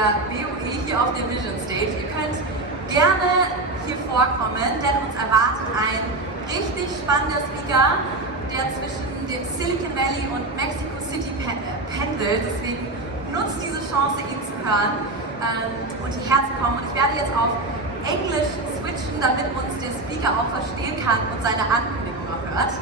der BOE hier auf der Vision Stage. Ihr könnt gerne hier vorkommen, denn uns erwartet ein richtig spannender Speaker, der zwischen dem Silicon Valley und Mexico City pendelt. Deswegen nutzt diese Chance, ihn zu hören und hierher zu kommen. Und ich werde jetzt auf Englisch switchen, damit uns der Speaker auch verstehen kann und seine Ankündigung auch hört.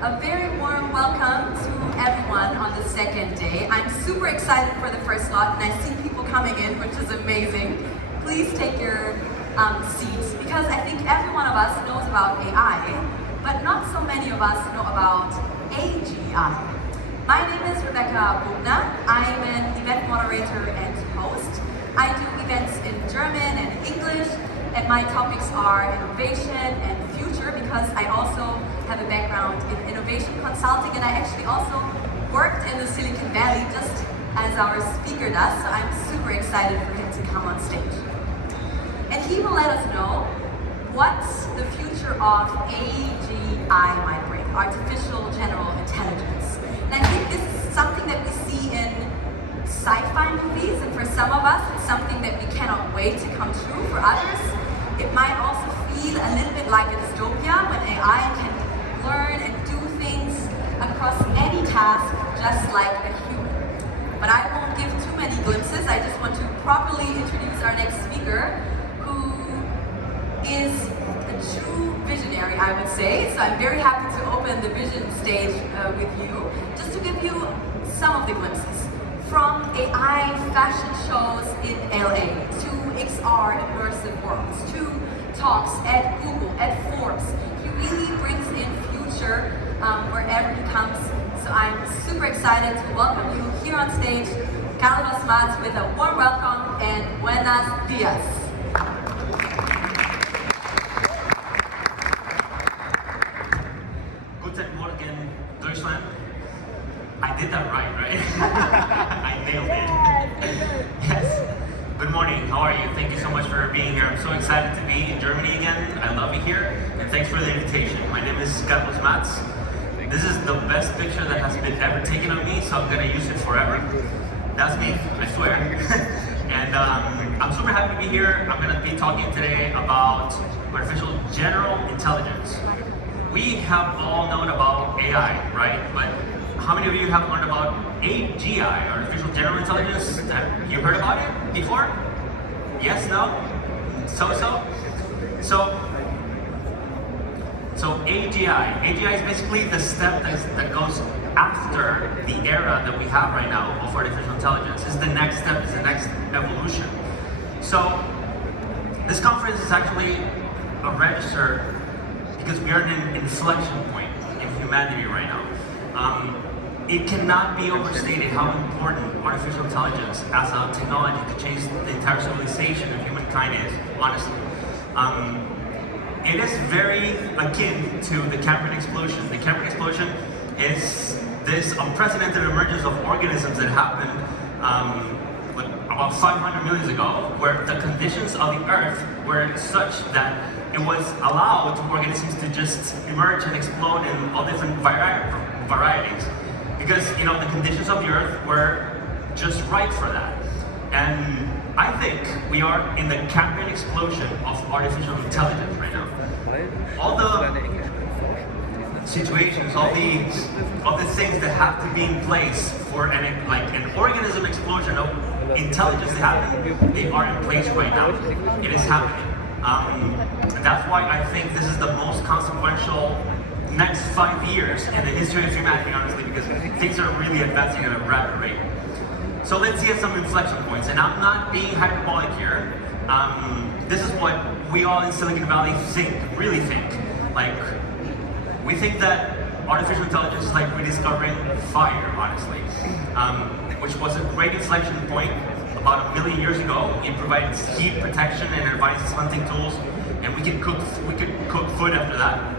A very warm welcome to everyone on the second day. I'm super excited for the first slot, and I see people coming in, which is amazing. Please take your seats, because I think every one of us knows about AI, but not so many of us know about AGI. My name is Rebecca Bogner. I'm an event moderator and host. I do events in German and English, and my topics are innovation and future, because I also have a background in innovation consulting, and I actually also worked in the Silicon Valley just as our speaker does, so I'm super excited for him to come on stage. And he will let us know what the future of AGI might bring, artificial general intelligence. And I think this is something that we see in sci-fi movies, and for some of us, it's something that we cannot wait to come true. For others, it might also feel a little bit like a dystopia when AI can learn and do things across any task just like a human. But I won't give too many glimpses. I just want to properly introduce our next speaker, who is a true visionary, I would say. So I'm very happy to open the vision stage with you, just to give you some of the glimpses. From AI fashion shows in LA, to XR immersive worlds, to talks at Google, at Forbes. He really brings in future wherever he comes. So I'm super excited to welcome you here on stage, Carlos Mats, with a warm welcome and buenos dias. Guten Morgen, Deutschland. I did that right? I nailed it. Yes. Good morning, how are you? Thank you so much for being here. I'm so excited to be in Germany again. I love it here, and thanks for the invitation. My name is Carlos Mats. This is the best picture that has been ever taken of me, so I'm gonna use it forever. That's me, I swear. And I'm super happy to be here. I'm gonna be talking today about artificial general intelligence. We have all known about AI, right? But how many of you have learned about AGI, artificial general intelligence? Have you heard about it before? Yes, no? So? So AGI. AGI is basically the step that goes after the era that we have right now of artificial intelligence. It's the next step, it's the next evolution. So this conference is actually a register because we are in an inflection point in humanity right now. It cannot be overstated how important artificial intelligence as a technology to change the entire civilization of humankind is, honestly. It is very akin to the Cambrian explosion. The Cambrian explosion is this unprecedented emergence of organisms that happened about 500 million ago, where the conditions of the Earth were such that it was allowed to organisms to just emerge and explode in all different varieties. Because, you know, the conditions of the Earth were just right for that. And I think we are in the Cambrian explosion of artificial intelligence right now. All the situations, all the things that have to be in place for an organism explosion of intelligence to happen, they are in place right now. It is happening. And that's why I think this is the most consequential next 5 years in the history of humanity, honestly, because things are really advancing at a rapid rate. So let's see at some inflection points, and I'm not being hyperbolic here. This is what we all in Silicon Valley really think. Like, we think that artificial intelligence is like rediscovering fire, honestly, which was a great inflection point about 1 million years ago. It provided heat protection and advanced hunting tools, and we could cook food after that.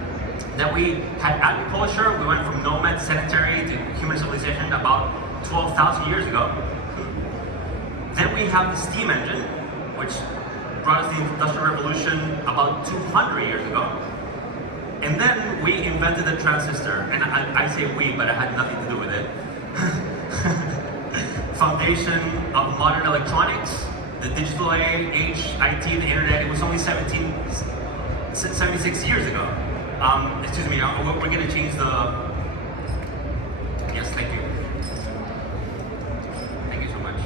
Then we had agriculture. We went from nomad, sedentary to human civilization about 12,000 years ago. Then we have the steam engine, which brought us the Industrial Revolution about 200 years ago. And then we invented the transistor, and I say we, but I had nothing to do with it. Foundation of modern electronics, the digital age, IT, the internet, it was only 76 years ago. Excuse me, we're going to change the... Yes, thank you. Thank you so much.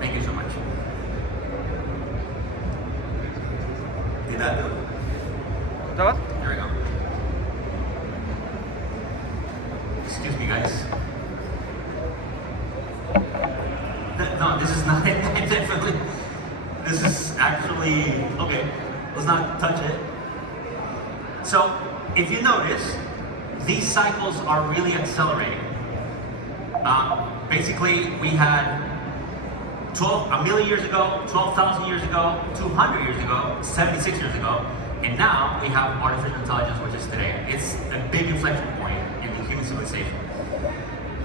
Thank you so much. Did that do it? That? There we go. Excuse me, guys. No, this is not it. Definitely. This is actually okay. Let's not touch it. So, if you notice, these cycles are really accelerating. Basically, we had a million years ago, 12,000 years ago, 200 years ago, 76 years ago, and now we have artificial intelligence, which is today. It's a big inflection point in the human civilization.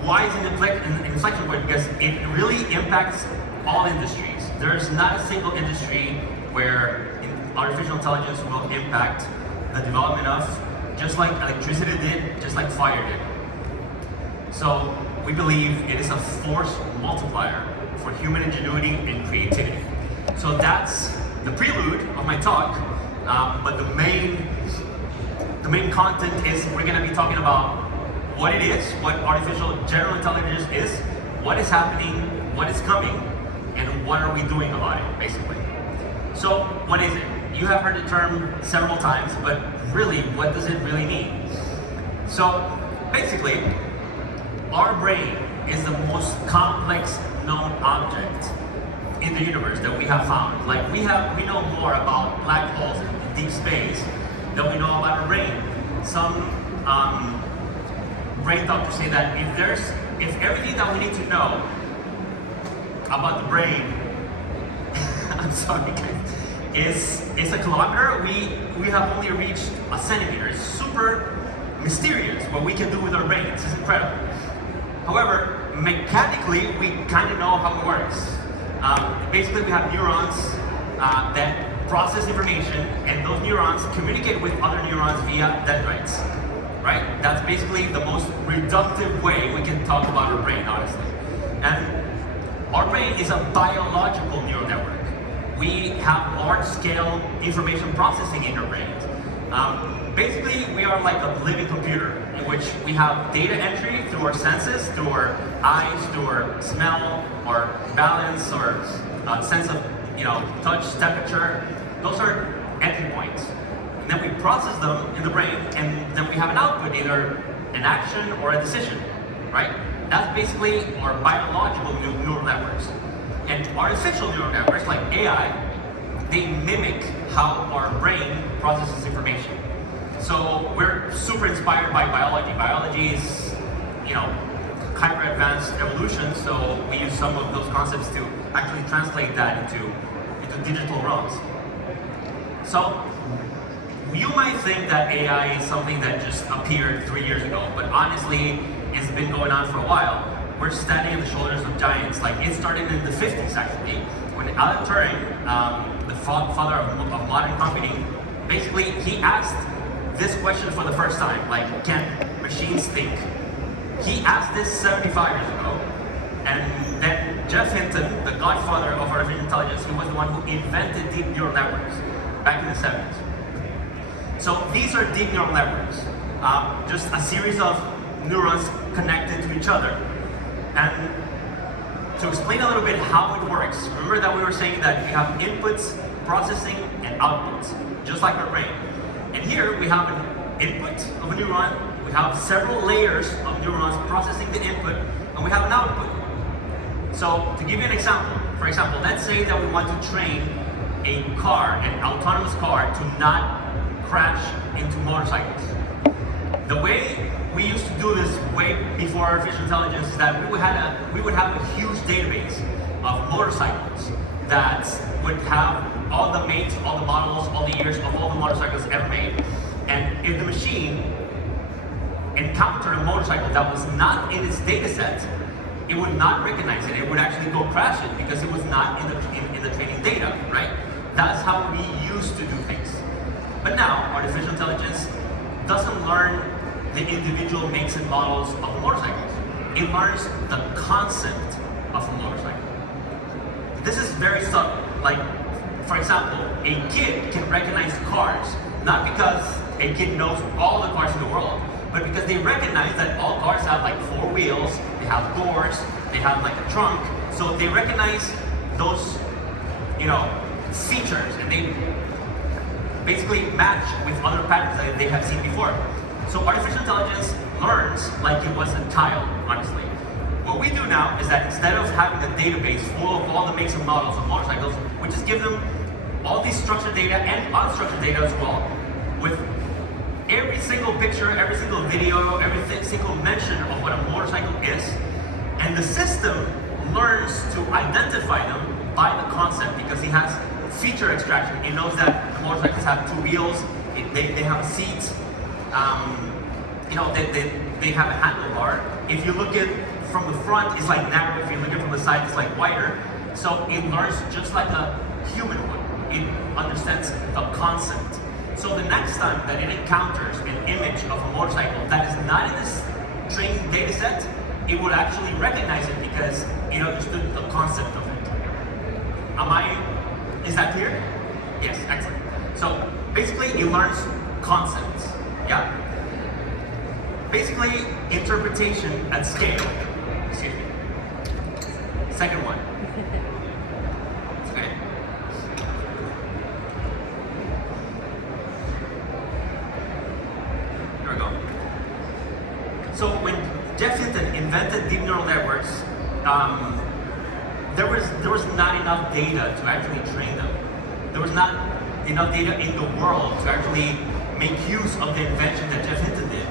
Why is it an inflection point? Because it really impacts all industries. There's not a single industry where artificial intelligence will impact the development of, just like electricity did, just like fire did. So we believe it is a force multiplier for human ingenuity and creativity. So that's the prelude of my talk, but the main content is we're going to be talking about what it is, what artificial general intelligence is, what is happening, what is coming, and what are we doing about it, basically. So what is it? You have heard the term several times, but really, what does it really mean? So basically, our brain is the most complex known object in the universe that we have found. Like we know more about black holes and deep space than we know about our brain. Some brain doctors say that if everything that we need to know about the brain, I'm sorry, is a kilometer, we have only reached a centimeter. It's super mysterious what we can do with our brains. It's incredible. However, mechanically, we kind of know how it works. Basically, we have neurons that process information, and those neurons communicate with other neurons via dendrites. Right? That's basically the most reductive way we can talk about our brain, honestly. And our brain is a biological neural network. We have large-scale information processing in our brains. Basically, we are like a living computer in which we have data entry through our senses, through our eyes, through our smell, or balance, or sense of touch, temperature. Those are entry points. And then we process them in the brain, and then we have an output, either an action or a decision, right? That's basically our biological neural networks. And artificial neural networks, like AI, they mimic how our brain processes information. So we're super inspired by biology. Biology is, hyper advanced evolution, so we use some of those concepts to actually translate that into digital realms. So you might think that AI is something that just appeared 3 years ago, but honestly, it's been going on for a while. We're standing on the shoulders of giants. Like, it started in the 50s, actually, when Alan Turing, the father of modern computing, basically, he asked this question for the first time, like, can machines think? He asked this 75 years ago, and then Jeff Hinton, the godfather of artificial intelligence, he was the one who invented deep neural networks back in the 70s. So these are deep neural networks, just a series of neurons connected to each other. And to explain a little bit how it works, remember that we were saying that we have inputs, processing, and outputs, just like our brain. And here we have an input of a neuron, we have several layers of neurons processing the input, and we have an output. So to give you an example, for example, let's say that we want to train a car, an autonomous car, to not crash into motorcycles. The way we used to do this way before artificial intelligence is that we would have a huge database of motorcycles that would have all the makes, all the models, all the years of all the motorcycles ever made. And if the machine encountered a motorcycle that was not in its data set, it would not recognize it. It would actually go crash it because it was not in the training data, right? That's how we used to do things. But now, artificial intelligence doesn't learn the individual makes and models of motorcycles. it learns the concept of a motorcycle. This is very subtle. Like, for example, a kid can recognize cars, not because a kid knows all the cars in the world, but because they recognize that all cars have like 4 wheels, they have doors, they have like a trunk, so they recognize those, features, and they basically match with other patterns that they have seen before. So artificial intelligence learns like it was a tile, honestly. What we do now is that instead of having a database full of all the makes and models of motorcycles, we just give them all these structured data and unstructured data as well, with every single picture, every single video, every single mention of what a motorcycle is, and the system learns to identify them by the concept because it has feature extraction. It knows that motorcycles have 2 wheels, they have a seat, they have a handlebar. If you look at from the front, it's like narrow. If you look at from the side, it's like wider. So it learns just like a human would. It understands the concept. So the next time that it encounters an image of a motorcycle that is not in this training data set, it would actually recognize it because it understood the concept of it. Is that clear? Yes, excellent. So basically it learns concepts, yeah? Basically interpretation at scale. Excuse me. Second one. Okay. Here we go. So when Jeff Hinton invented deep neural networks, there was not enough data to actually train them. There was not enough data in the world to actually make use of the invention that Jeff Hinton did.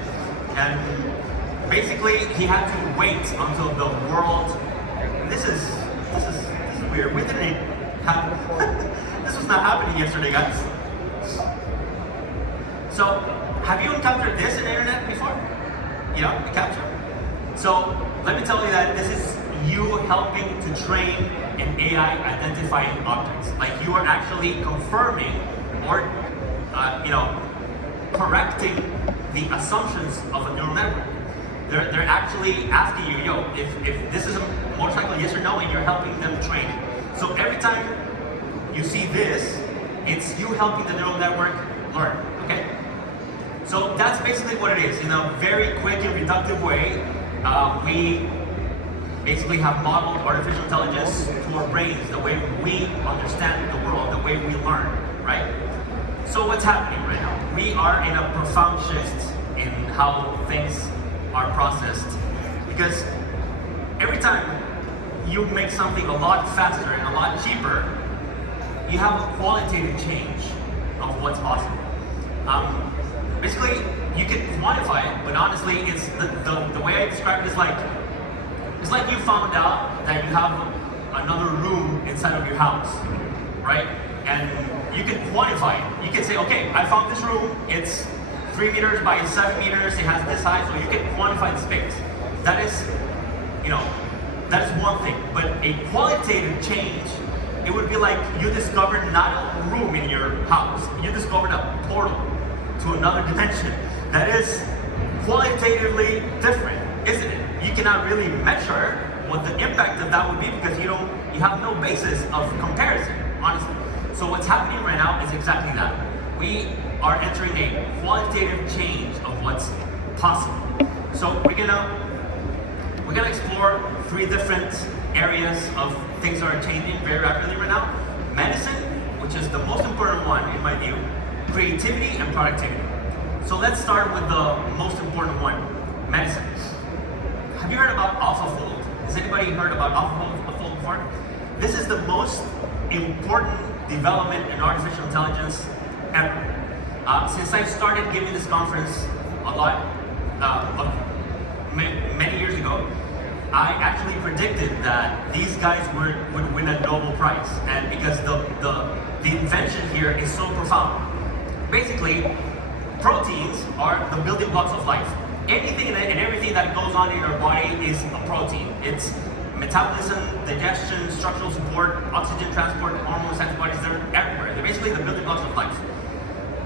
And basically, he had to wait until the world. This is weird. We didn't have. This was not happening yesterday, guys. So, have you encountered this in the internet before? The capture. So, let me tell you that this is you helping to train an AI identifying objects. Like you are actually confirming or, correcting the assumptions of a neural network. They're actually asking you, if this is a motorcycle, yes or no, and you're helping them train it. So every time you see this, it's you helping the neural network learn, okay? So that's basically what it is. In a very quick and reductive way, we basically have modeled artificial intelligence to our brains, the way we understand the world, the way we learn, right? So what's happening right now? We are in a profound shift in how things are processed, because every time you make something a lot faster and a lot cheaper, you have a qualitative change of what's possible. Basically, you can quantify it, but honestly, it's the way I describe it is like, it's like you found out that you have another room inside of your house, right? And you can quantify it. You can say, okay, I found this room, it's 3 meters by 7 meters, it has this height, so you can quantify the space. That is, that is one thing. But a qualitative change, it would be like you discovered not a room in your house, you discovered a portal to another dimension. That is qualitatively different, isn't it? You cannot really measure what the impact of that would be because you have no basis of comparison, honestly. So what's happening right now is exactly that. We are entering a qualitative change of what's possible. So we're gonna explore 3 different areas of things that are changing very rapidly right now. Medicine, which is the most important one in my view, creativity and productivity. So let's start with the most important one, medicine. Have you heard about AlphaFold? Has anybody heard about AlphaFold before? This is the most important development in artificial intelligence ever. Since I started giving this conference many years ago, I actually predicted that these guys would win a Nobel Prize, and because the invention here is so profound. Basically, proteins are the building blocks of life. Anything and everything that goes on in our body is a protein. It's metabolism, digestion, structural support, oxygen transport, hormones, antibodies, they're everywhere. They're basically the building blocks of life.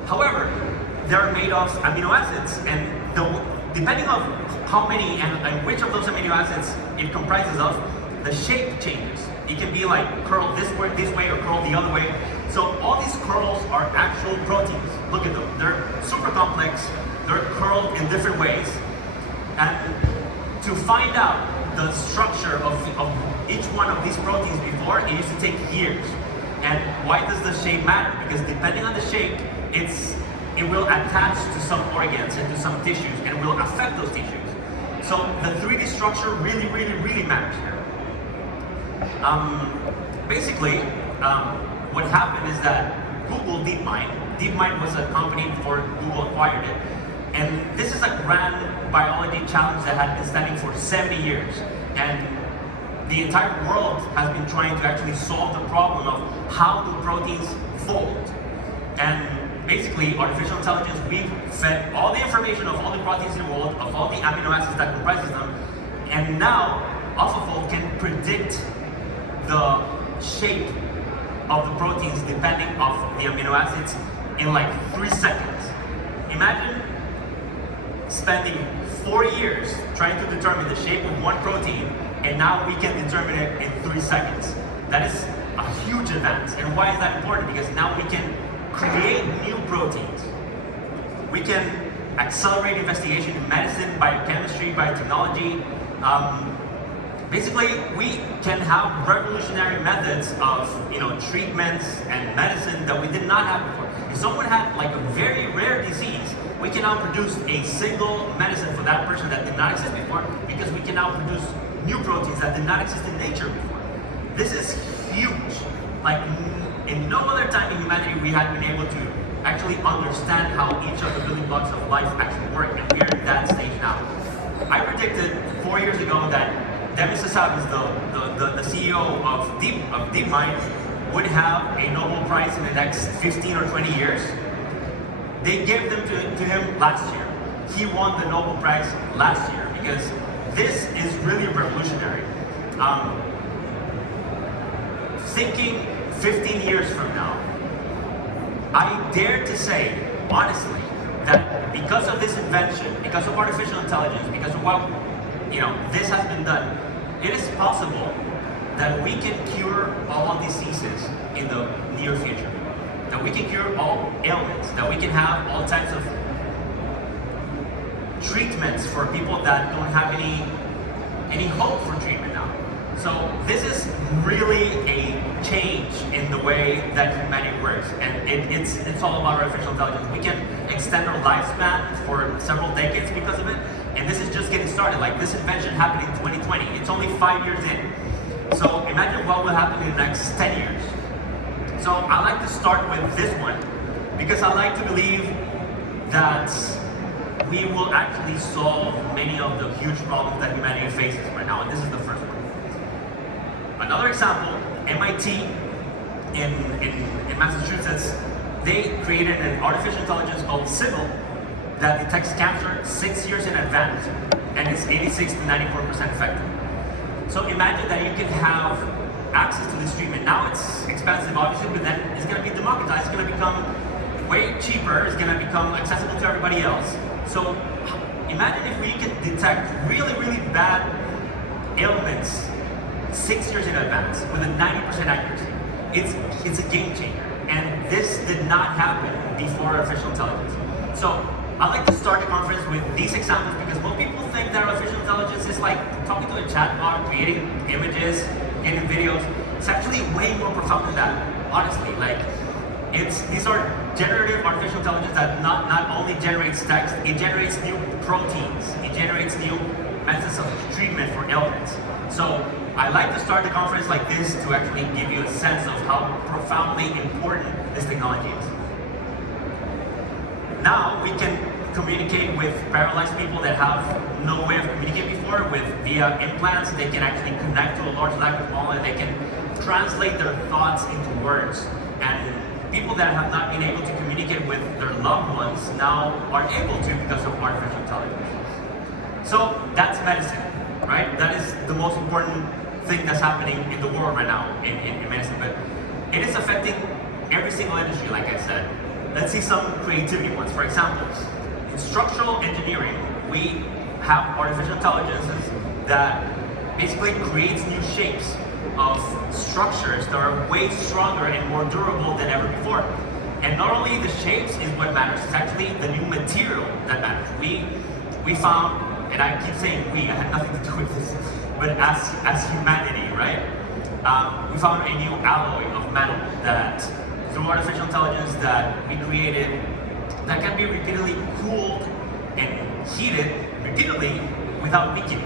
However, they're made of amino acids, and depending on how many and which of those amino acids it comprises of, the shape changes. It can be like curled this way or curled the other way. So all these curls are actual proteins. Look at them. They're super complex. They're curled in different ways. And to find out the structure of each one of these proteins before, it used to take years. And why does the shape matter? Because depending on the shape, it will attach to some organs and to some tissues and will affect those tissues. So the 3D structure really, really, really matters here. Basically, what happened is that Google DeepMind was a company before Google acquired it. And this is a grand biology challenge that had been standing for 70 years. And the entire world has been trying to actually solve the problem of how do proteins fold. And basically, artificial intelligence, we fed all the information of all the proteins in the world, of all the amino acids that comprises them, and now AlphaFold can predict the shape of the proteins depending on the amino acids in like 3 seconds. Imagine spending 4 years trying to determine the shape of one protein, and now we can determine it in 3 seconds. That is a huge advance. And why is that important? Because now we can create new proteins. We can accelerate investigation in medicine, biochemistry, biotechnology. Basically, we can have revolutionary methods of treatments and medicine that we did not have before. If someone had like a very rare disease, we can now produce a single medicine for that person that did not exist before, because we can now produce new proteins that did not exist in nature before. This is huge. Like in no other time in humanity we had been able to actually understand how each of the building blocks of life actually work, and we're at that stage now. I predicted 4 years ago that Demis Hassabis, the CEO of DeepMind, would have a Nobel Prize in the next 15 or 20 years. They gave them to him last year. He won the Nobel Prize last year because this is really revolutionary. Thinking 15 years from now, I dare to say, honestly, that because of this invention, because of artificial intelligence, because of what this has been done, it is possible that we can cure all diseases in the near future. That we can cure all ailments, that we can have all types of treatments for people that don't have any hope for treatment now. So this is really a change in the way that humanity works, and it's all about artificial intelligence. We can extend our lifespan for several decades because of it, and this is just getting started. Like this invention happened in 2020. It's only 5 years in. So imagine what will happen in the next 10 years. So I like to start with this one because I like to believe that we will actually solve many of the huge problems that humanity faces right now, and this is the first one. Another example, MIT in Massachusetts, they created an artificial intelligence called Sybil that detects cancer 6 years in advance, and it's 86 to 94% effective. So imagine that you can have access to this treatment. Now it's expensive, obviously, but then it's going to be democratized. It's going to become way cheaper. It's going to become accessible to everybody else. So imagine if we could detect really, really bad ailments 6 years in advance with a 90% accuracy. It's a game changer. And this did not happen before artificial intelligence. So I like to start the conference with these examples because most people think that artificial intelligence is like talking to a chatbot, creating images, getting videos. It's actually way more profound than that, honestly. Like, these are generative artificial intelligence that not only generates text, it generates new proteins, it generates new methods of treatment for ailments. So I like to start the conference like this to actually give you a sense of how profoundly important this technology is. Now we can communicate with paralyzed people that have no way of communicating before via implants. They can actually connect to a large language model and they can translate their thoughts into words. And people that have not been able to communicate with their loved ones now are able to because of artificial intelligence. So that's medicine, right? That is the most important thing that's happening in the world right now in medicine. But it is affecting every single industry, like I said. Let's see some creativity ones. For example, in structural engineering, we have artificial intelligences that basically creates new shapes of structures that are way stronger and more durable than ever before. And not only the shapes is what matters, it's actually the new material that matters. We found, and I keep saying we, I had nothing to do with this, but as humanity, right? We found a new alloy of metal that, through artificial intelligence that we created, that can be repeatedly cooled and heated repeatedly without leaking.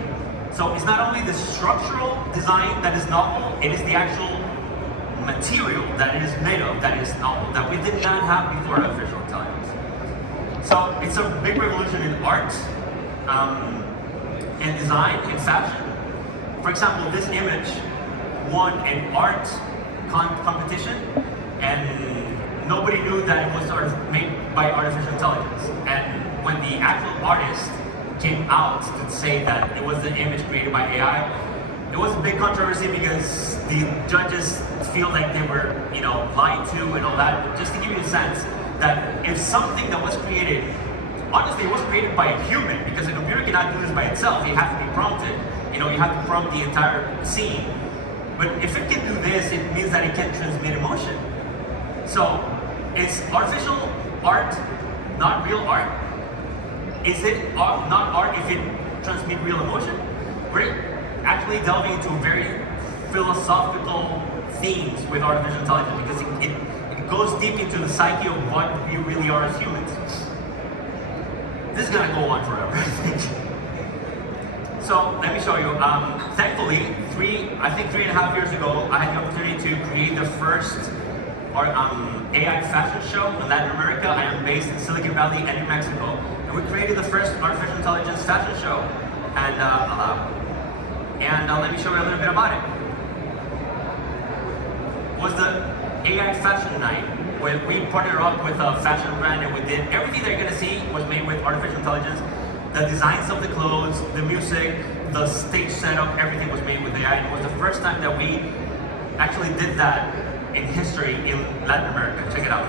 So it's not only the structural design that is novel, it is the actual material that it is made of that is novel, that we did not have before artificial intelligence. So it's a big revolution in art, in design, in fashion. For example, this image won an art competition, and nobody knew that it was made by artificial intelligence. And when the actual artist came out to say that it was the image created by AI, it was a big controversy because the judges feel like they were, lied to and all that. Just to give you a sense that if something that was created, honestly, it was created by a human, because a computer cannot do this by itself. It has to be prompted. You have to prompt the entire scene. But if it can do this, it means that it can transmit emotion. So, is artificial art not real art? Is it not art if it transmits real emotion? We're actually delving into very philosophical themes with artificial intelligence, because it goes deep into the psyche of what we really are as humans. This is gonna go on forever, I think. So let me show you. Thankfully, 3.5 years ago, I had the opportunity to create the first AI fashion show in Latin America. I am based in Silicon Valley and New Mexico. And we created the first artificial intelligence fashion show. And let me show you a little bit about it. It was the AI fashion night, where we partnered up with a fashion brand, and we did everything that you're gonna see was made with artificial intelligence. The designs of the clothes, the music, the stage setup, everything was made with AI. And it was the first time that we actually did that in history in Latin America. Check it out.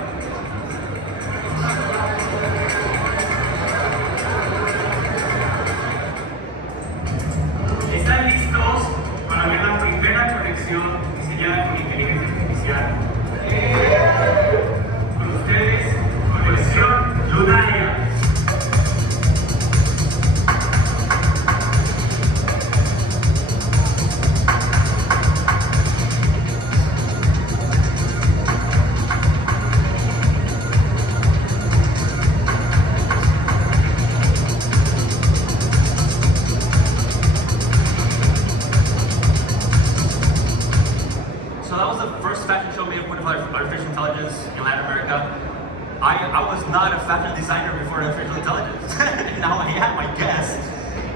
¿Están listos para ver la primera colección diseñada con inteligencia artificial? Con ustedes, colección Lunaria. Artificial intelligence in Latin America. I was not a fashion designer before artificial intelligence. Now I am, I guess.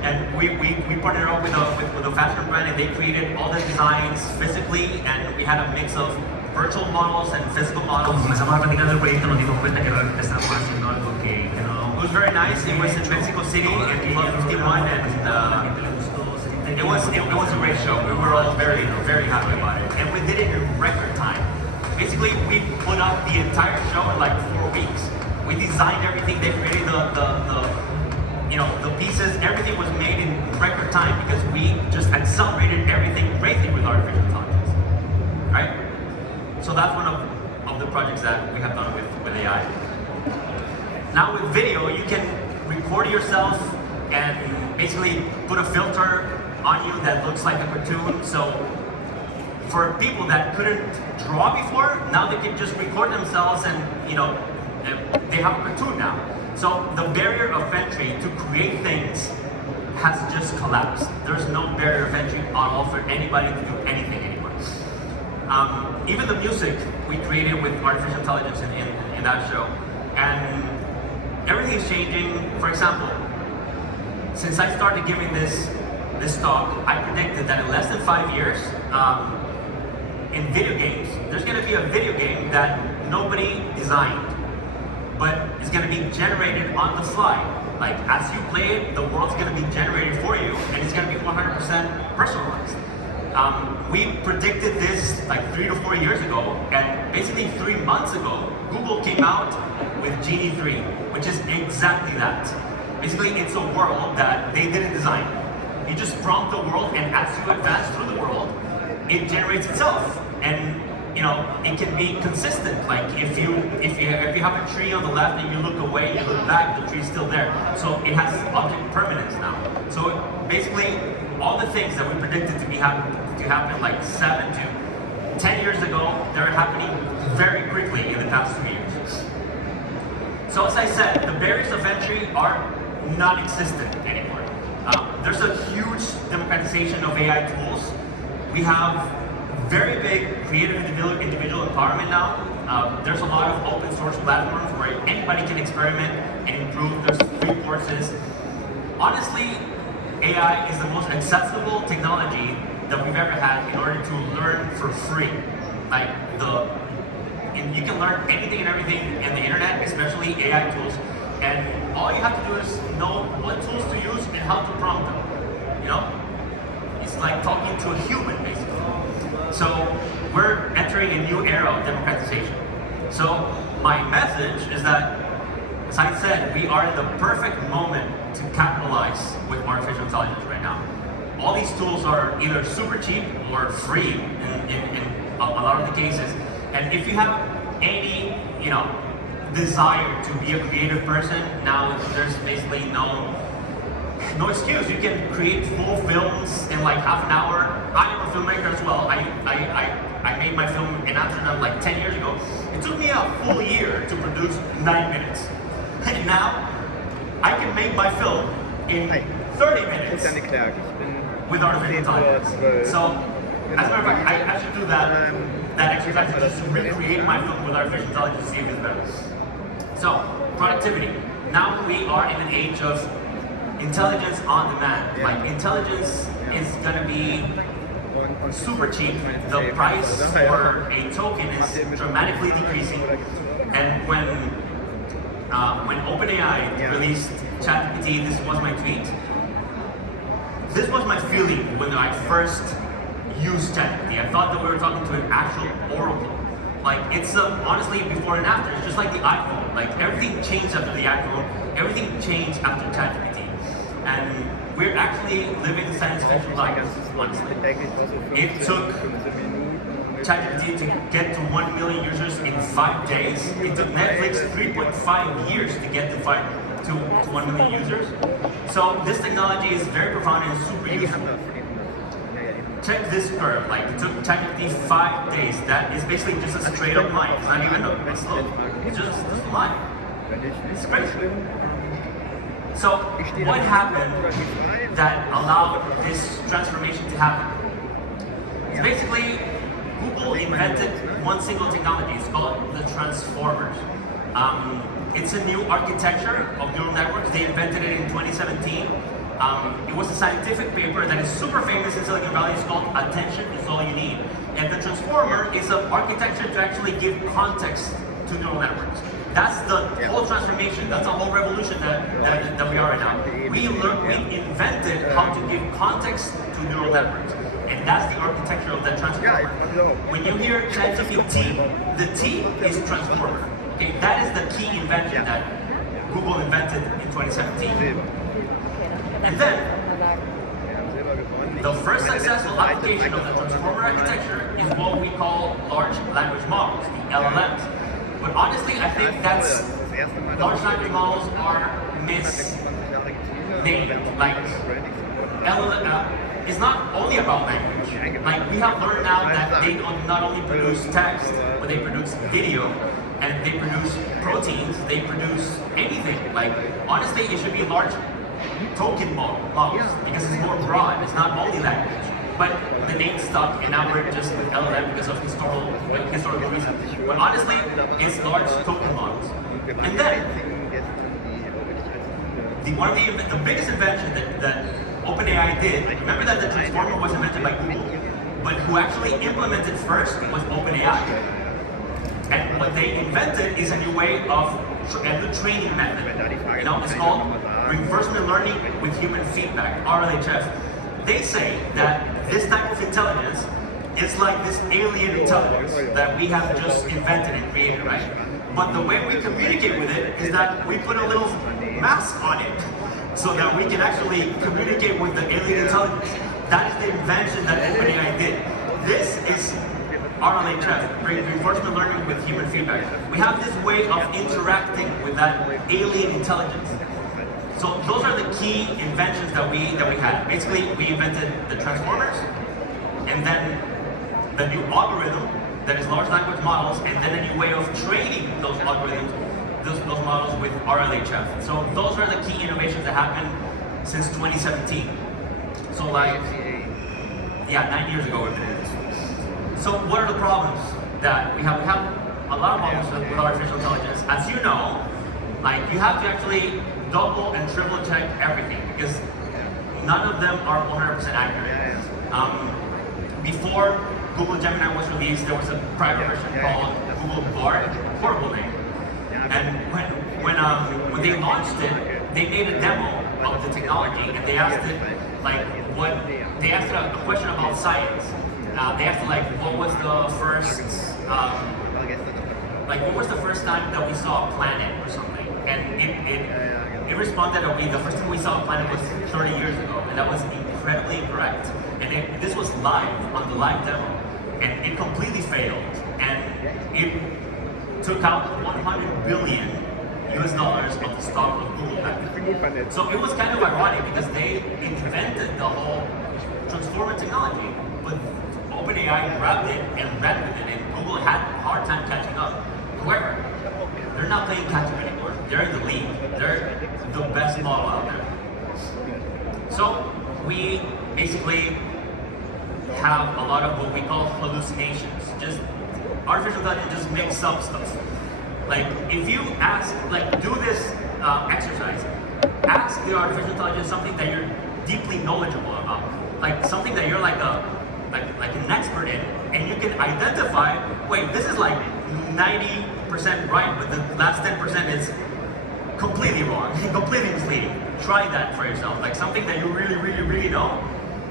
And we partnered up with a fashion brand, and they created all the designs physically, and we had a mix of virtual models and physical models. It was very nice. It was in Mexico City in Club 51, and it was a great show. We were all very, very happy about it, and we did it in record time. Basically, we put up the entire show in like 4 weeks. We designed everything. They created the pieces. Everything was made in record time because we just accelerated everything greatly with artificial intelligence, right? So that's one of the projects that we have done with AI. Now with video, you can record yourself and basically put a filter on you that looks like a cartoon. So for people that couldn't draw before, now they can just record themselves, and they have a cartoon now. So the barrier of entry to create things has just collapsed. There's no barrier of entry at all for anybody to do anything anymore. Even the music we created with artificial intelligence in that show, and everything is changing. For example, since I started giving this talk, I predicted that in less than 5 years, in video games, there's going to be a video game that nobody designed, but it's going to be generated on the fly. Like, as you play it, the world's going to be generated for you, and it's going to be 100% personalized. We predicted this like 3 to 4 years ago, and basically 3 months ago, Google came out with Genie 3, which is exactly that. Basically, it's a world that they didn't design. You just prompt the world, and as you advance through the world, it generates itself. And you know, it can be consistent. Like if you have a tree on the left and you look away, you look back, the tree's still there. So it has object permanence now. So basically, all the things that we predicted to happen like 7 to 10 years ago, they're happening very quickly in the past 2 years. So as I said, the barriers of entry are non-existent anymore. There's a huge democratization of AI tools. We have very big creative individual empowerment now. There's a lot of open source platforms where anybody can experiment and improve. There's free courses. Honestly, AI is the most accessible technology that we've ever had in order to learn for free. You can learn anything and everything in the internet, especially AI tools. And all you have to do is know what tools to use and how to prompt them. You know? It's like talking to a human, basically. So we're entering a new era of democratization. So my message is that, as I said, we are in the perfect moment to capitalize with artificial intelligence right now. All these tools are either super cheap or free in a lot of the cases. And if you have any, desire to be a creative person, now there's basically no excuse. You can create full films in like half an hour. I am a filmmaker as well. I made my film in Amsterdam like 10 years ago. It took me a full year to produce 9 minutes. And now I can make my film in 30 minutes with artificial intelligence. So, as a matter of fact, I should do that exercise, just to recreate my film with artificial intelligence to see if it's better. So, productivity. Now we are in an age of intelligence on demand. Like, intelligence is gonna be super cheap. The price for a token is dramatically decreasing. And when OpenAI released ChatGPT, this was my tweet. This was my feeling when I first used ChatGPT. I thought that we were talking to an actual oracle. Like, it's honestly before and after. It's just like the iPhone. Like, everything changed after the iPhone. Everything changed after ChatGPT. And we're actually living science fiction life, honestly. It took ChatGPT to get to 1 million users in 5 days. It took Netflix 3.5 years to get to 1 million users. So this technology is very profound and super useful. Check this curve. Like, it took ChatGPT 5 days. That is basically just a straight up line. It's not even a slope. It's just a line. It's crazy. So what happened that allowed this transformation to happen? It's basically Google invented one single technology. It's called the transformers. It's a new architecture of neural networks. They invented it in 2017. It was a scientific paper that is super famous in Silicon Valley. It's called Attention is All You Need. And the transformer is an architecture to actually give context to neural networks. That's the whole transformation. That's a whole revolution that we are right now. We invented how to give context to neural networks. And that's the architecture of that transformer. When you hear ChatGPT, the T is transformer. Okay, that is the key invention that Google invented in 2017. And then, the first successful application of the transformer architecture is what we call large language models, the LLMs. But honestly, I think that's large language models are misnamed. Like, it's not only about language. Like, we have learned now that they not only produce text, but they produce video, and they produce proteins, they produce anything. Like, honestly, it should be large token models, because it's more broad, it's not only language. But the name stuck, and now we're just with LLM because of historical reasons. But honestly, it's large token models. And then, the biggest invention that OpenAI did, remember that the transformer was invented by Google, but who actually implemented first was OpenAI. And what they invented is a new way of a new training method. It's called reinforcement learning with human feedback, RLHF. They say that this type of intelligence is like this alien intelligence that we have just invented and created, right? But the way we communicate with it is that we put a little mask on it so that we can actually communicate with the alien intelligence. That is the invention that OpenAI did. This is RLHF, reinforcement learning with human feedback. We have this way of interacting with that alien intelligence. So those are the key inventions that we had. Basically, we invented the transformers, and then the new algorithm that is large language models, and then a new way of training those algorithms, those models with RLHF. So those are the key innovations that happened since 2017. So like, yeah, 9 years ago we've been in this. So what are the problems that we have? We have a lot of problems with artificial intelligence. As you know, like you have to actually double and triple check everything because none of them are 100% accurate. Before Google Gemini was released, there was a private version called Google Bard, horrible name. And when they launched it, they made a demo of the technology and they asked it like they asked it a question about science. They asked like what was the first time that we saw a planet or something, and it responded that the first time we saw a planet was 30 years ago, and that was incredibly incorrect. And this was live on the live demo, and it completely failed, and it took out $100 billion US of the stock of Google back then. So it was kind of ironic because they invented the whole transformer technology, but OpenAI grabbed it and ran with it, and Google had a hard time catching up. However, they're not playing catch up anymore. They're in the lead. They're the best model out there. So we basically have a lot of what we call hallucinations. Just artificial intelligence just makes up stuff. Like if you ask, like do this exercise, ask the artificial intelligence something that you're deeply knowledgeable about, like something that you're like an expert in, and you can identify, wait, this is like 90% right, but the last 10% is completely wrong, completely misleading. Try that for yourself, like something that you really know.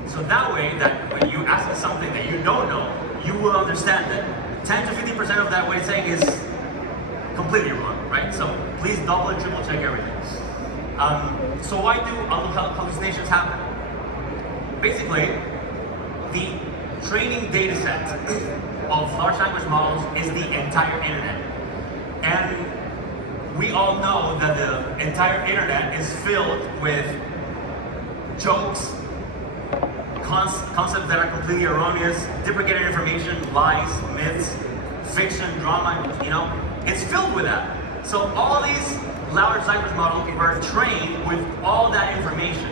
So that way, that when you ask it something that you don't know, you will understand that 10 to 50% of that way saying is completely wrong, right? So please double and triple check everything. So why do hallucinations happen? Basically, the training data set of large language models is the entire internet. And we all know that the entire internet is filled with jokes, concepts that are completely erroneous, deprecated information, lies, myths, fiction, drama, you know, it's filled with that. So all these large language models were trained with all that information.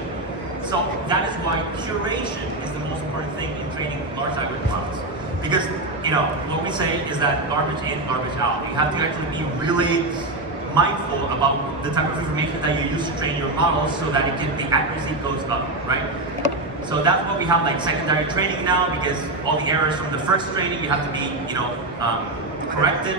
So that is why curation is the most important thing in training large language models. Because, you know, what we say is that garbage in, garbage out. You have to actually be really mindful about the type of information that you use to train your models so that the accuracy goes up, right? So that's what we have like secondary training now, because all the errors from the first training you have to be, you know, corrected.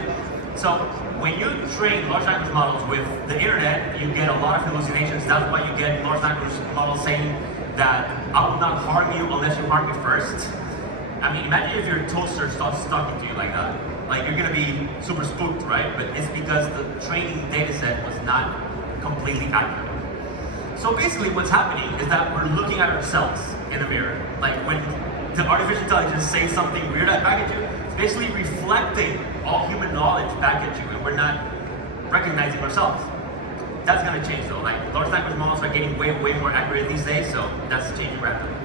So when you train large language models with the internet, you get a lot of hallucinations. That's why you get large language models saying that I will not harm you unless you harm me first. I mean, imagine if your toaster starts talking to you like that. Like, you're gonna be super spooked, right? But it's because the training data set was not completely accurate. So basically what's happening is that we're looking at ourselves in a mirror. Like when the artificial intelligence says something weird back at you, it's basically reflecting all human knowledge back at you, and we're not recognizing ourselves. That's gonna change though. Like, large language models are getting way more accurate these days, so that's changing rapidly.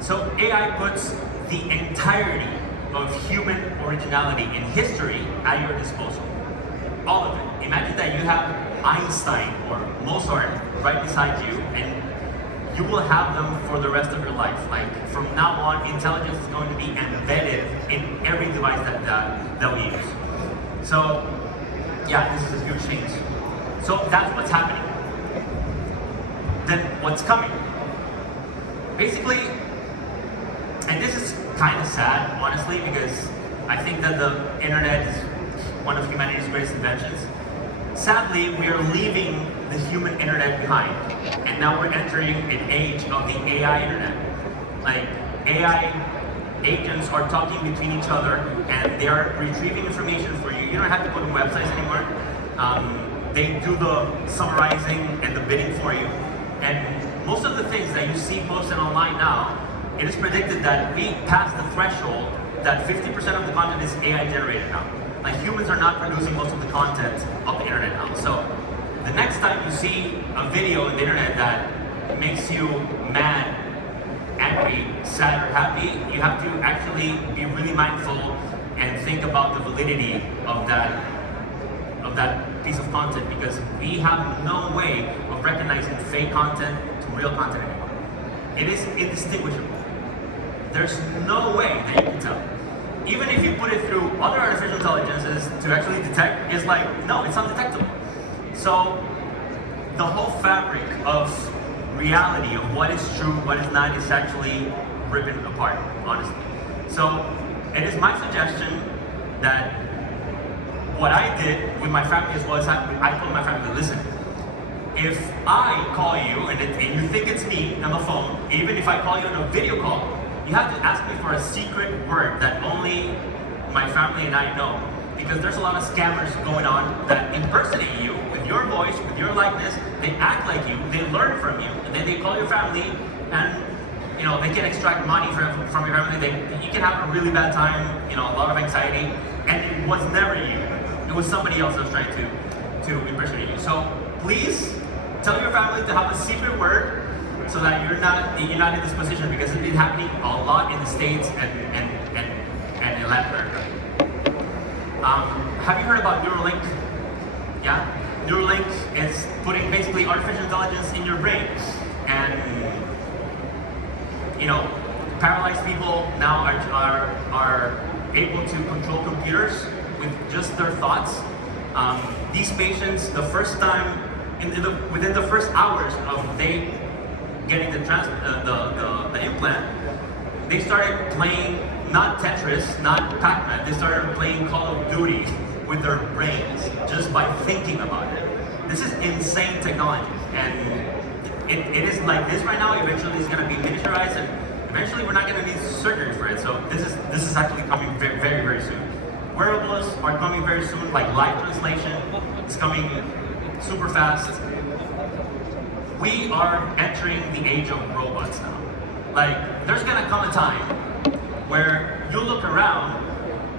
So AI puts the entirety of human originality in history at your disposal. All of it. Imagine that you have Einstein or Mozart right beside you, and you will have them for the rest of your life. Like, from now on, intelligence is going to be embedded in every device that we use. So, yeah, this is a huge change. So that's what's happening. Then what's coming? Basically, and this is kind of sad, honestly, because I think that the internet is one of humanity's greatest inventions. Sadly, we are leaving the human internet behind, and now we're entering an age of the AI internet. Like, AI agents are talking between each other, and they are retrieving information for you You don't have to go to websites anymore. They do the summarizing and the bidding for you. And most of the things that you see posted online now, it is predicted that we passed the threshold that 50% of the content is AI generated now. Like humans are not producing most of the content of the internet now. So the next time you see a video on the internet that makes you mad, angry, sad, or happy, you have to actually be really mindful and think about the validity of that piece of content, because we have no way of recognizing fake content to real content anymore. It is indistinguishable. There's no way that you can tell. Even if you put it through other artificial intelligences to actually detect, it's like, no, it's undetectable. So the whole fabric of reality of what is true, what is not, is actually ripping apart, honestly. So it is my suggestion that what I did with my family as well as I told my family, listen, if I call you and you think it's me on the phone, even if I call you on a video call, you have to ask me for a secret word that only my family and I know. Because there's a lot of scammers going on that impersonate you with your voice, with your likeness. They act like you, they learn from you, and then they call your family, and they can extract money from your family. You can have a really bad time, a lot of anxiety, and it was never you. It was somebody else that was trying to impersonate you. So please tell your family to have a secret word so that you're not in this position, because it's been happening a lot in the States and in Latin America. Have you heard about Neuralink? Yeah? Neuralink is putting basically artificial intelligence in your brain. And, paralyzed people now are able to control computers with just their thoughts. These patients, the first time, within the first hours of they getting the implant, they started playing not Tetris, not Pac-Man. They started playing Call of Duty with their brains just by thinking about it. This is insane technology, and it is like this right now. Eventually, it's going to be miniaturized, and eventually, we're not going to need surgery for it. So this is actually coming very, very, very soon. Wearables are coming very soon, like live translation. It's coming super fast. We are entering the age of robots now. Like, there's gonna come a time where you look around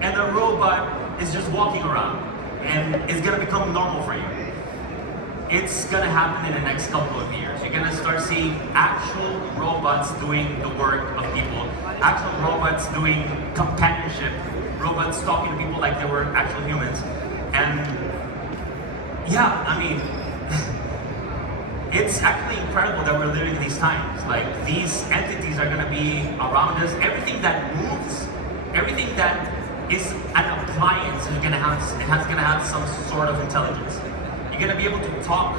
and the robot is just walking around and it's gonna become normal for you. It's gonna happen in the next couple of years. You're gonna start seeing actual robots doing the work of people, actual robots doing companionship, robots talking to people like they were actual humans. And yeah, I mean, it's actually incredible that we're living these times. Like, these entities are gonna be around us. Everything that moves, everything that is an appliance is gonna have some sort of intelligence. You're gonna be able to talk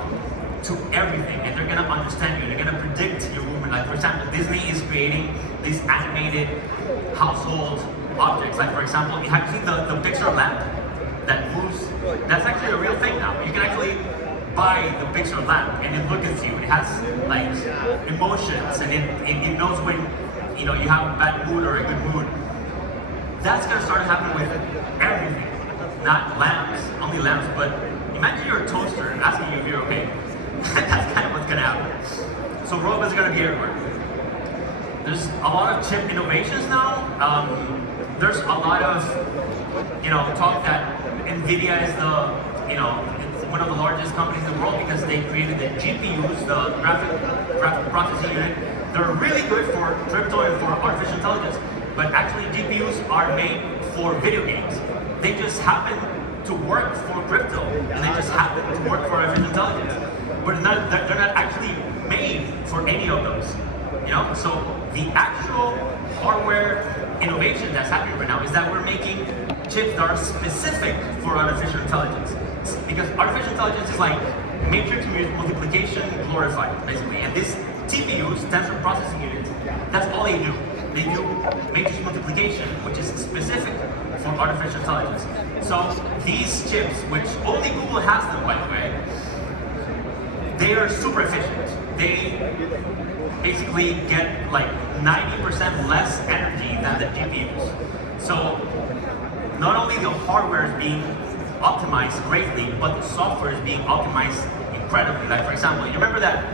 to everything, and they're gonna understand you. They're gonna predict your movement. Like, for example, Disney is creating these animated household objects. Like, for example, have you seen the Pixar lamp that moves? That's actually a real thing now. You can actually buy the Pixar lamp, and it looks at you. It has like emotions, and it knows when you have a bad mood or a good mood. That's gonna start happening with everything, not lamps, only lamps, but imagine you're a toaster asking you if you're okay. That's kind of what's gonna happen. So robots are gonna be everywhere. There's a lot of chip innovations now. There's a lot of talk that NVIDIA is it's one of the largest companies in the world because they created the GPUs, the graphic processing unit. They're really good for crypto and for artificial intelligence, but actually GPUs are made for video games. They just happen to work for crypto, and they just happen to work for artificial intelligence. But they're not actually made for any of those. So the actual hardware innovation that's happening right now is that we're making chips that are specific for artificial intelligence. Because artificial intelligence is like matrix multiplication glorified, basically. And these TPUs, tensor processing units, that's all they do. They do matrix multiplication, which is specific for artificial intelligence. So these chips, which only Google has them, by the way, they are super efficient. They basically get like 90% less energy than the GPUs. So not only the hardware is being optimized greatly, but the software is being optimized incredibly. Like for example, you remember that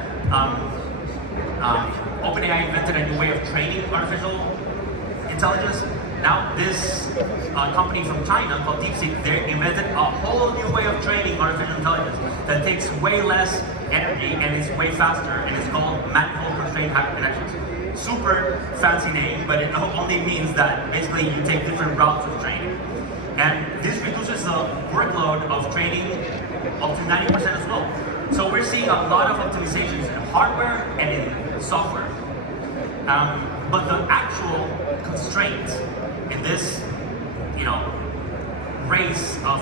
OpenAI invented a new way of training artificial intelligence? Now this company from China called DeepSeek, they invented a whole new way of training artificial intelligence that takes way less energy and is way faster, and it's called manifold constrained hyperconnections. Super fancy name, but it only means that basically you take different routes of training. And this reduces the workload of training up to 90% as well. So we're seeing a lot of optimizations in hardware and in software. But the actual constraint in this, race of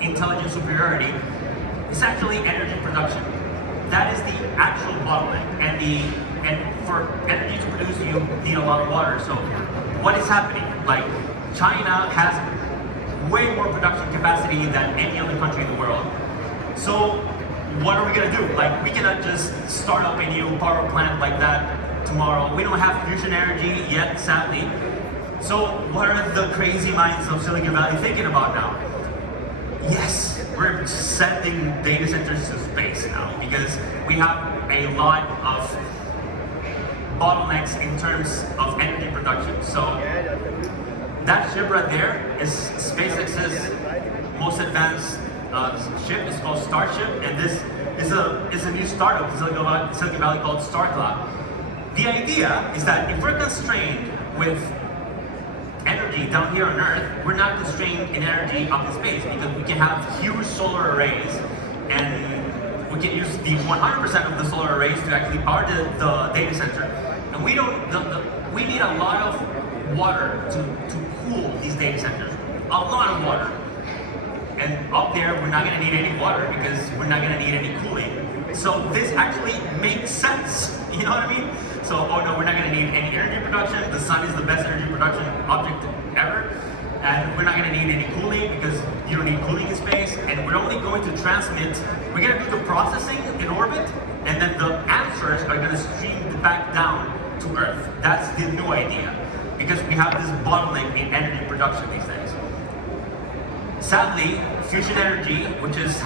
intelligence superiority is actually energy production. That is the actual bottleneck. And for energy to produce, you need a lot of water. So what is happening? Like China has way more production capacity than any other country in the world. So what are we gonna do? Like we cannot just start up a new power plant like that tomorrow. We don't have fusion energy yet, sadly. So what are the crazy minds of Silicon Valley thinking about now? Yes, we're sending data centers to space now because we have a lot of bottlenecks in terms of energy production. So that ship right there is SpaceX's most advanced ship. It's called Starship, and this is a new startup in Silicon Valley called StarCloud. The idea is that if we're constrained with energy down here on Earth, we're not constrained in energy up in space because we can have huge solar arrays, and we can use the 100% of the solar arrays to actually power the data center. And we need a lot of water to cool these data centers, a lot of water. And up there, we're not going to need any water because we're not going to need any cooling. So this actually makes sense, you know what I mean? So, oh no, we're not going to need any energy production. The sun is the best energy production object ever. And we're not going to need any cooling because you don't need cooling in space. And we're only going to transmit, we're going to do the processing in orbit, and then the answers are going to stream back down to Earth. That's the new idea, because we have this bottleneck in energy production these days. Sadly, fusion energy, which is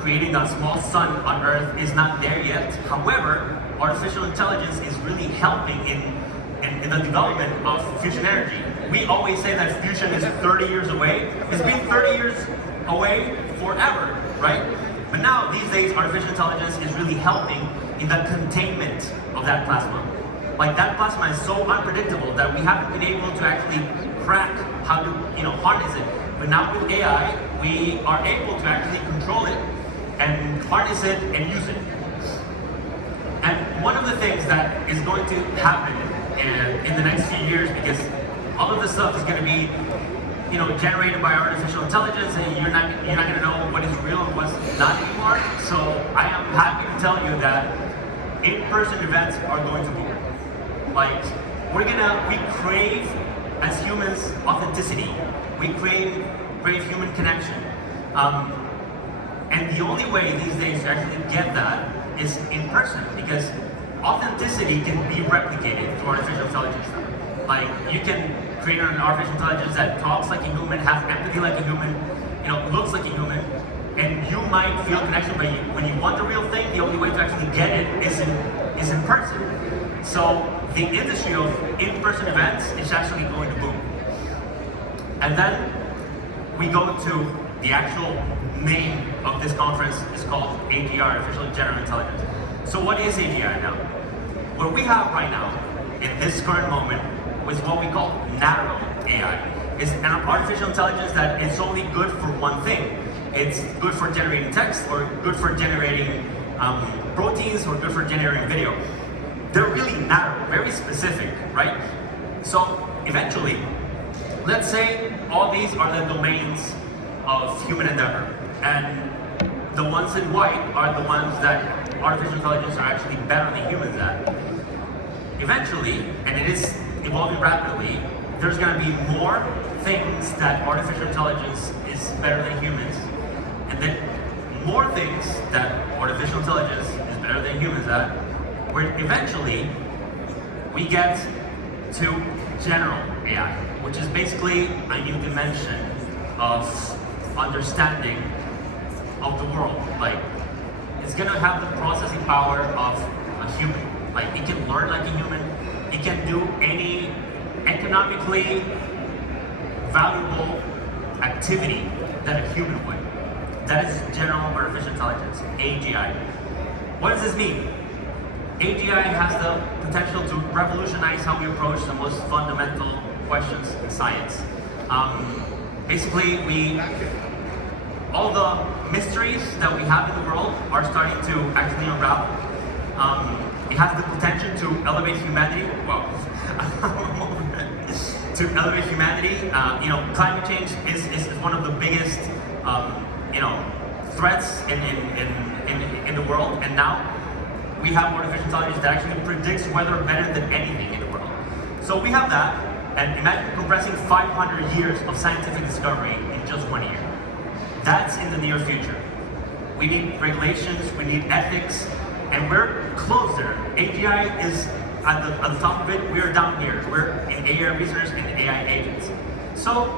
creating a small sun on Earth, is not there yet. However, artificial intelligence is really helping in the development of fusion energy. We always say that fusion is 30 years away. It's been 30 years away forever, right? But now, these days, artificial intelligence is really helping in the containment of that plasma. Like that plasma is so unpredictable that we haven't been able to actually crack how to harness it. But now with AI, we are able to actually control it and harness it and use it. And one of the things that is going to happen in the next few years, because all of this stuff is going to be generated by artificial intelligence, and you're not going to know what is real and what's not anymore. So I am happy to tell you that in-person events are going to boom. Like we crave as humans authenticity. We crave human connection. And the only way these days to actually get that is in person, because authenticity can be replicated through artificial intelligence. Like you can create an artificial intelligence that talks like a human, has empathy like a human, looks like a human, and you might feel connection, but when you want the real thing, the only way to actually get it is in person. So the industry of in-person events is actually going to boom. And then we go to the actual name of this conference. Is called AGI, Artificial General Intelligence. So what is AGI now? What we have right now, in this current moment, is what we call narrow AI. It's an artificial intelligence that is only good for one thing. It's good for generating text, or good for generating proteins, or good for generating video. They're really narrow, very specific, right? So eventually, let's say all these are the domains of human endeavor, and the ones in white are the ones that artificial intelligence are actually better than humans at. Eventually, and it is evolving rapidly, there's going to be more things that artificial intelligence is better than humans, and then more things that artificial intelligence is better than humans at, where eventually we get to general AI, which is basically a new dimension of understanding of the world. Like, it's gonna have the processing power of a human. Like, it can learn like a human. It can do any economically valuable activity that a human would. That is general artificial intelligence, AGI. What does this mean? AGI has the potential to revolutionize how we approach the most fundamental questions in science. Basically, all the mysteries that we have in the world are starting to actually unravel. It has the potential to elevate humanity. Well, to elevate humanity. Climate change is one of the biggest, threats in the world, and now we have artificial intelligence that actually predicts weather better than anything in the world. So we have that, and imagine compressing 500 years of scientific discovery in just 1 year. That's in the near future. We need regulations, we need ethics, and we're closer. AGI is at the top of it, we are down here. We're in AI research and AI agents. So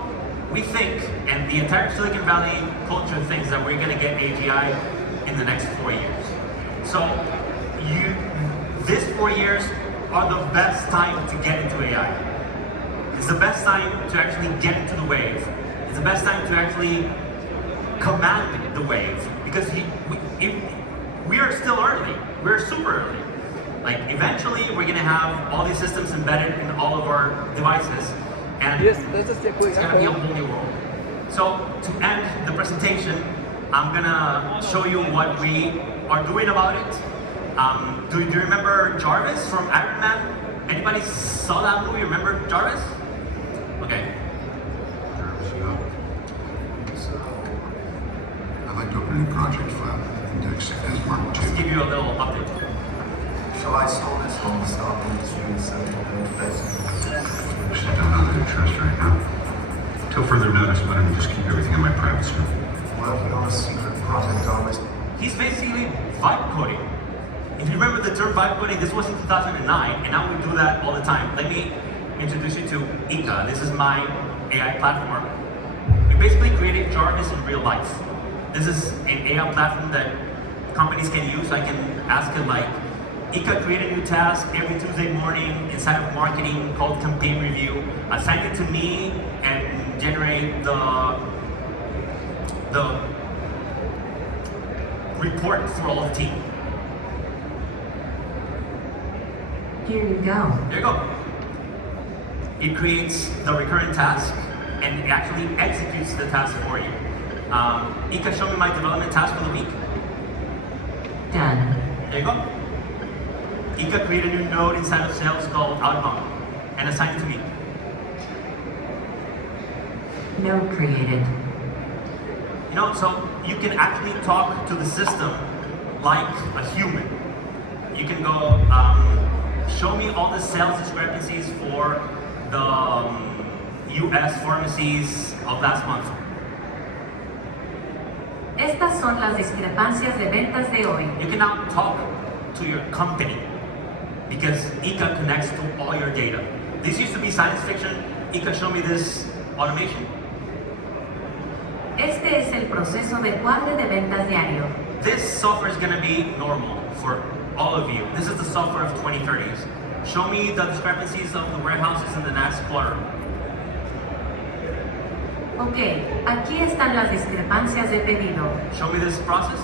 we think, and the entire Silicon Valley culture thinks, that we're gonna get AGI in the next 4 years. So this 4 years are the best time to get into AI. It's the best time to actually get into the wave. It's the best time to actually command the wave, because we are still early. We're super early. Like, eventually we're gonna have all these systems embedded in all of our devices, and it's gonna be a whole new world. So to end the presentation, I'm gonna show you what we are doing about it. Do you remember Jarvis from Iron Man? Anybody saw that movie? Remember Jarvis? Okay. So, I'd like to open a new project file, index as Mark II. Just give you a little update. Shall I store this on the stock industry and send it over to Facebook? Just don't know the interest right now. Till further notice, why don't you just keep everything in my private server? Working on a secret project on this. He's basically vibe coding. If you remember the term vibe coding, this was in 2009, and now we do that all the time. Let me introduce you to Ika. This is my AI platform. We basically created Jarvis in real life. This is an AI platform that companies can use. I can ask it, like, Ika, create a new task every Tuesday morning inside of marketing called campaign review. Assign it to me and generate the report for all the team. Here you go. There you go. It creates the recurrent task and it actually executes the task for you. Ika, show me my development task for the week. Done. There you go. Ika, create a new node inside of sales called outbound and assign it to me. Node created. So you can actually talk to the system like a human. You can go, show me all the sales discrepancies for the US pharmacies of last month. Estas son las discrepancias de ventas de hoy. You can now talk to your company because Ika connects to all your data. This used to be science fiction. Ika, show me this automation. Este es el proceso de cuadre de ventas diario. This software is going to be normal for all of you. This is the software of 2030s. Show me the discrepancies of the warehouses in the next quarter. Ok, aquí están las discrepancias de pedido. Show me this process.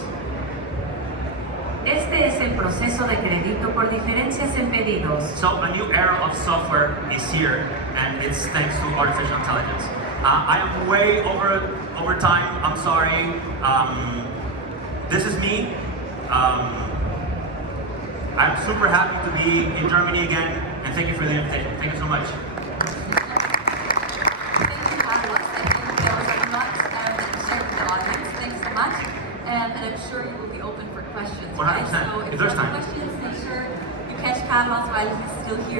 Este es el proceso de crédito por diferencias en pedidos. So a new era of software is here, and it's thanks to artificial intelligence. I am way over time. I'm sorry. This is me. I'm super happy to be in Germany again, and thank you for the invitation. Thank you so much. Thank you, Carlos. I think there was a lot that you shared with the audience. Thanks so much. And I'm sure you will be open for questions. 100%. Right? So if If there's you have time. questions, make sure you catch Carlos while he's still here.